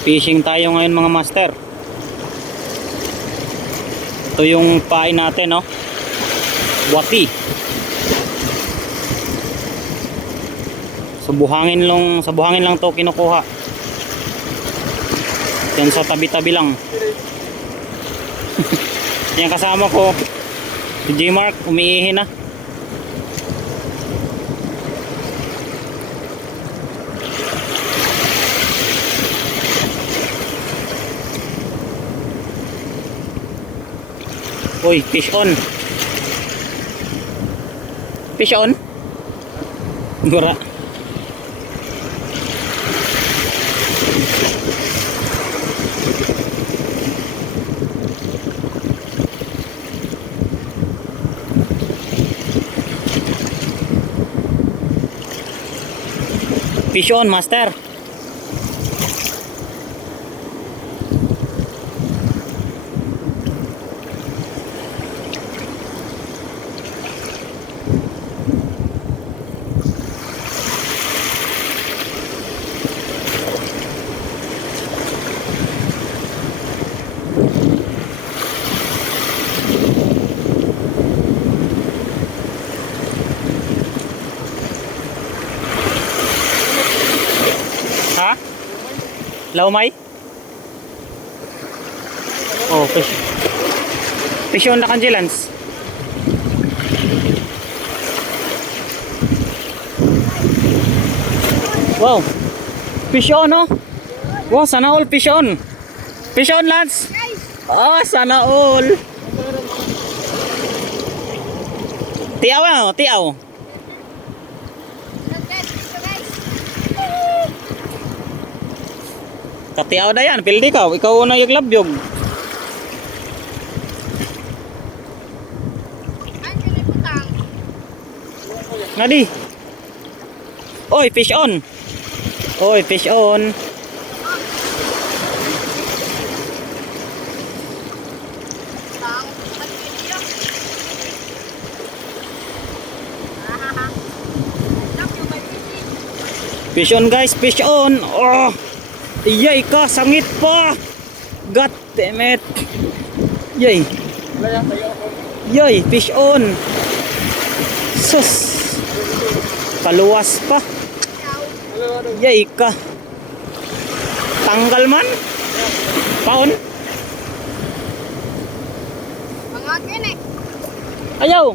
Fishing tayo ngayon mga master. Ito yung pain natin, no? Wati. Sa buhangin lang to kinukuha. Yan sa tabi-tabi lang. Yan kasama ko. Si J Mark umiihi na. Uy, fish on. Fish on. Gura. Fish on, master. Ha? Laumay? Oh, fish. Fish on na kanjilans. Wow. Fish on, no? Wow, sana all fish on. Fish on, lads. Oh, sana all. Tiaw, ano? Tiaw. Katiaw na yan, pildi ka. Ikaw na yung labyog. Nadi. Oy, fish on. Oy, fish on. Fish on guys, fish on. Oh. Iyay ka, sangit pa. God damn it. Yay. Yay, fish on. Sus. Kaluwas pa. Yay ka. Tanggal man. Paon. Pangakin eh. Ayaw.